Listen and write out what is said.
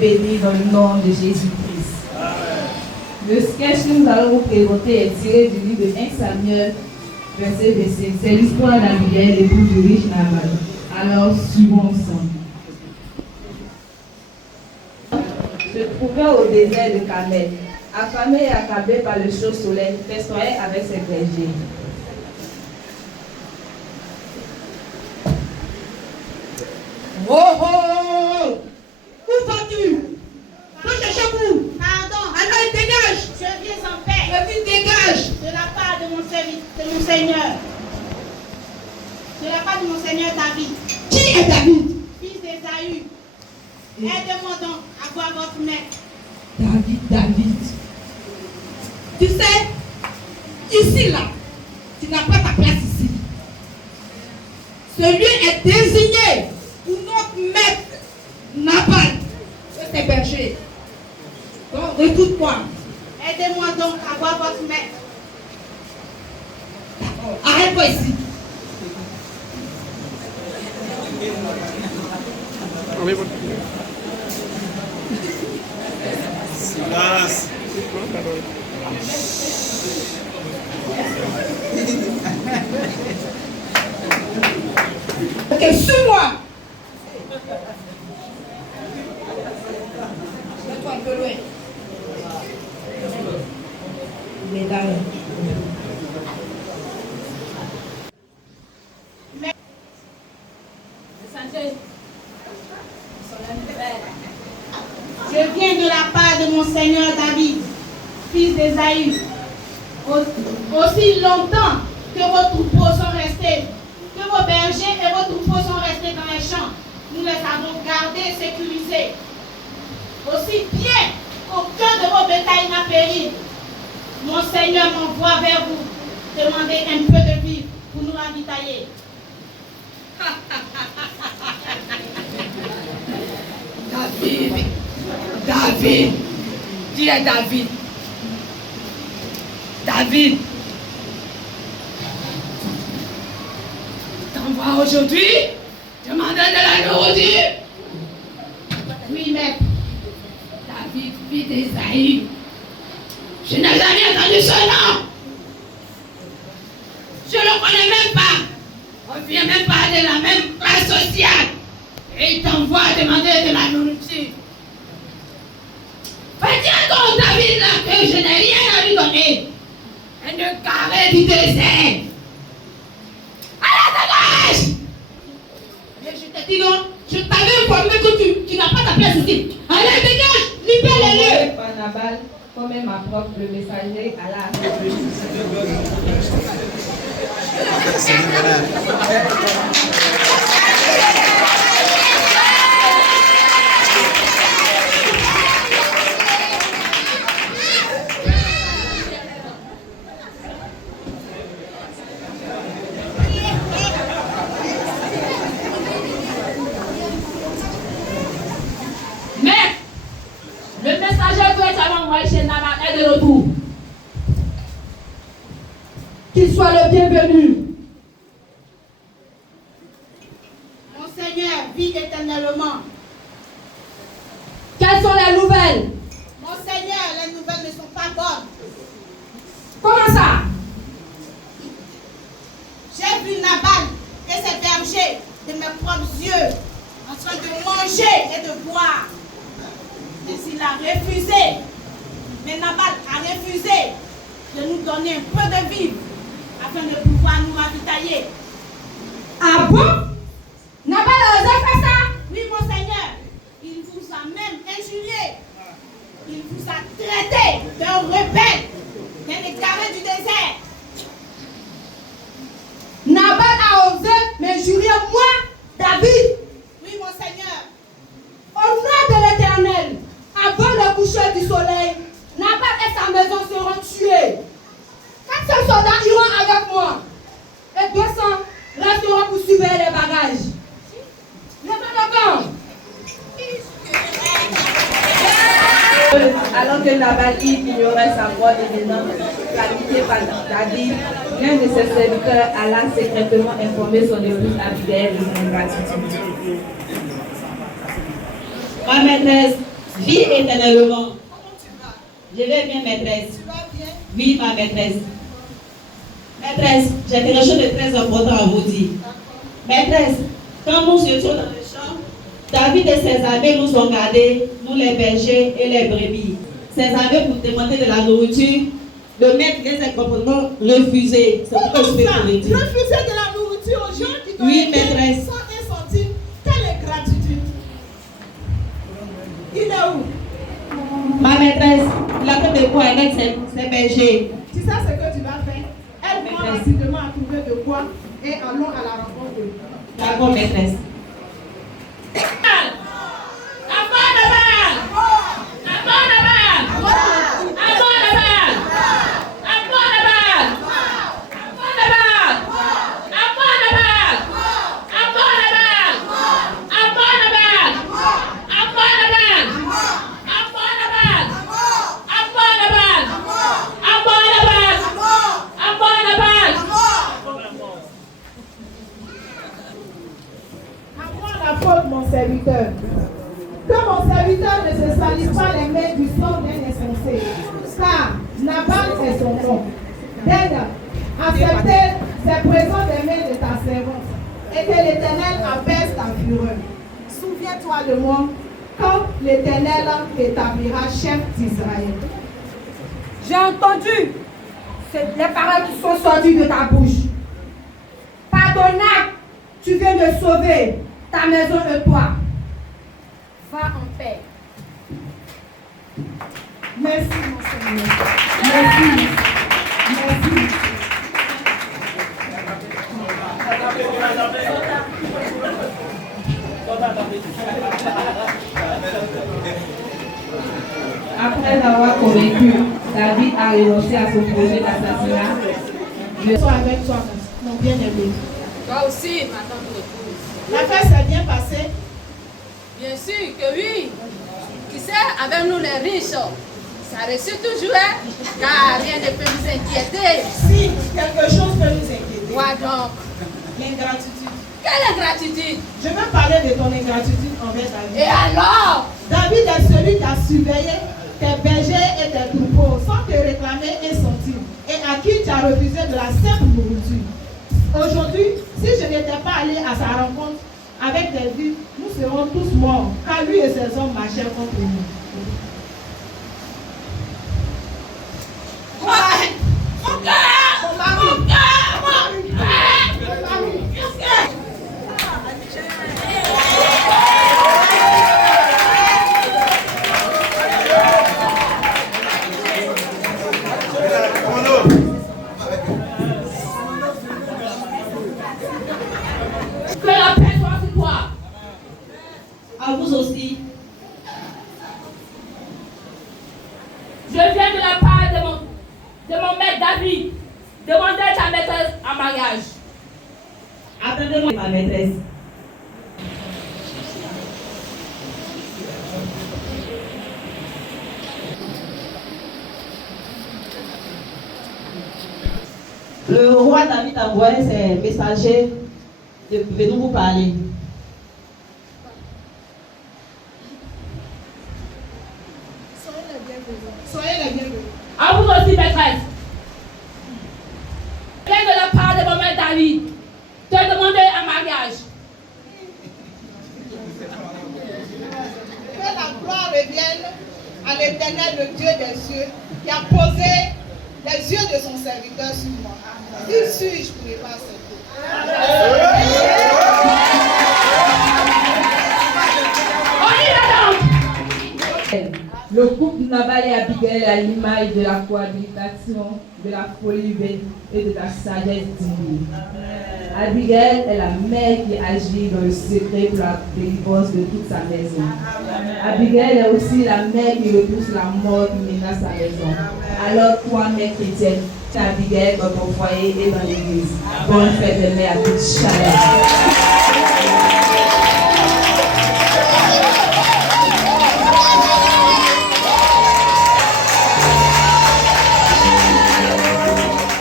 Béni dans le nom de Jésus-Christ. Le sketch que nous allons vous présenter est tiré du livre de 1 Samuel, verset 26. C'est l'histoire d'Abigail, l'épouse du riche Nabal. Alors, suivons ensemble. Se trouvait au désert de Carmel, affamé et accablé par le chaud soleil, festoyait avec ses bergers. Oh oh oh! Où vas-tu? Va chercher où? Pardon. Alors dégage! Je viens en paix. Je dis dégage! De la part de mon Seigneur. De la part de mon Seigneur David. Qui est David? Fils d'Ésaü. Aide-moi donc à voir votre maître. David. Tu sais, ici là, tu n'as pas ta place ici. Celui est désigné pour notre maître Nabal, c'est berger. Donc, retourne-toi. Aidez-moi donc à voir votre maître. D'accord, arrête-toi ici. Silence. Ok, suis-moi. Mets-toi un peu loin. Mesdames. Je viens de la part de mon Seigneur David, fils d'Ésaü. Aussi longtemps que vos troupeaux sont restés, que vos bergers et vos troupeaux sont restés dans les champs, nous les avons gardés et sécurisés. Aussi bien qu'aucun de vos bétails n'a péri, mon Seigneur m'envoie vers vous, demander un peu de vivre pour nous ravitailler. David. Qui est David? David. T'envoies aujourd'hui demander de la nourriture? Oui, maître. David, fils d'Ésaü. Je n'ai jamais entendu ce nom. Je ne le connais même pas. On ne vient même pas de la même classe sociale. Et il t'envoie demander de la nourriture. Vas-y donc, David, là, que je n'ai rien à lui donner. Un carré du désert. Allez, dégage! Mais je te dis donc, je t'avais informé que tu n'as pas ta place ici. Allez, dégage! Libère-les-le! Par Nabal, comme elle m'approche, le messager alla à ses Mais le messager que tu avais envoyé chez Nabal est de retour. Qu'il soit le bienvenu. Mon Seigneur vit éternellement. Quelles sont les nouvelles? Mon Seigneur, les nouvelles ne sont pas bonnes. Comment ça? J'ai vu Nabal et ses bergers de mes propres yeux en train de manger et de boire. Mais il a refusé. Mais Nabal a refusé de nous donner un peu de vivre afin de pouvoir nous ravitailler. Ah bon? Nabal a osé faire ça? Oui, mon Seigneur, il vous a même injurié. Il vous a traité d'un rebelle, d'un égaré du désert. Nabal a osé m'injurier moi, David. Oui, mon Seigneur. Au nom de l'Éternel, avant le coucher du soleil, Nabal et sa maison seront tués. 400 soldats iront avec moi. Et 200 resteront pour surveiller les bagages. Levez le camp. Alors que Nabal ignorait sa voix devenant planifiée par David, l'un de ses serviteurs alla secrètement informer son épouse Abigail de son ingratitude. Ma maîtresse, Vis éternellement. Comment tu vas? Je vais bien, maîtresse. Tu vas bien? Oui, ma maîtresse. Maîtresse, j'ai quelque chose de très important à vous dire. Maîtresse, quand nous étions dans le champ, David et ses amis nous ont gardés, nous les bergers et les brebis. Ses amis pour demander de la nourriture, de mettre les comportements refusés. C'est pourquoi je vais vous le dire. Refuser de la nourriture aux gens qui doivent Oui, maîtresse. sans un centime. Quelle ingratitude! Il est où? Ma maîtresse, il a fait de quoi avec ses bergers? Tu sais ce que tu vas faire? Aide-moi rapidement à trouver de quoi et allons à la rencontre de lui. D'accord, maîtresse. Mon serviteur. Que mon serviteur ne se salisse pas les mains du sang d'un insensé, car Nabal est son nom. Daigne accepter ces présents des mains de ta servante, et que l'Éternel apaise ta fureur. Souviens-toi de moi quand l'Éternel t'établira chef d'Israël. J'ai entendu les paroles qui sont sorties de ta bouche. Pardonnable, tu viens de sauver ta maison et toi. Va en paix. Merci, mon Seigneur. Merci. Merci. Après avoir convaincu, David a renoncé à son projet d'assassinat. Je suis avec toi, mon bien-aimé. Toi aussi, ma tante épouse. L'affaire s'est bien passée. Bien sûr que oui. Qui sait, avec nous les riches, ça réussit toujours, hein? Car rien ne peut nous inquiéter. Si quelque chose peut nous inquiéter. Quoi donc? L'ingratitude. Quelle ingratitude? Je veux parler de ton ingratitude envers David. Et alors? David est celui qui a surveillé tes bergers et tes troupeaux sans te réclamer un centime et à qui tu as refusé de la simple nourriture. Aujourd'hui, si je n'étais pas allé à sa rencontre avec David, nous serons tous morts, car lui et ses hommes marchaient contre nous. Mon cœur! Mon mari! Mon cœur! Mon cœur! Mon mari! Que la paix soit sur toi. À vous aussi. Je viens de la part de mon maître David. Demandez ta maîtresse en mariage. Attendez-moi, ma maîtresse. Le roi David a envoyé ses messagers de venir vous parler. Soyez les bienvenus. À vous aussi, maîtresse. Je viens de la part de mon maître David. Te demander un mariage. Que la gloire revienne à l'Éternel, le Dieu des cieux, qui a posé les yeux de son serviteur sur moi. Qui suis-je pour ne pas accepter? On y va donc. Le couple Nabal et Abigail est à l'image de la cohabitation, de la folie vaine et de la sagesse divine. Abigail est la mère qui agit dans le secret pour la délivrance de toute sa maison. Abigail est aussi la mère qui repousse la mort qui menace sa maison. Alors toi, mère chrétienne, tu es Abigail dans ton foyer et dans l'église. Bonne fête de mère à toute chaleur.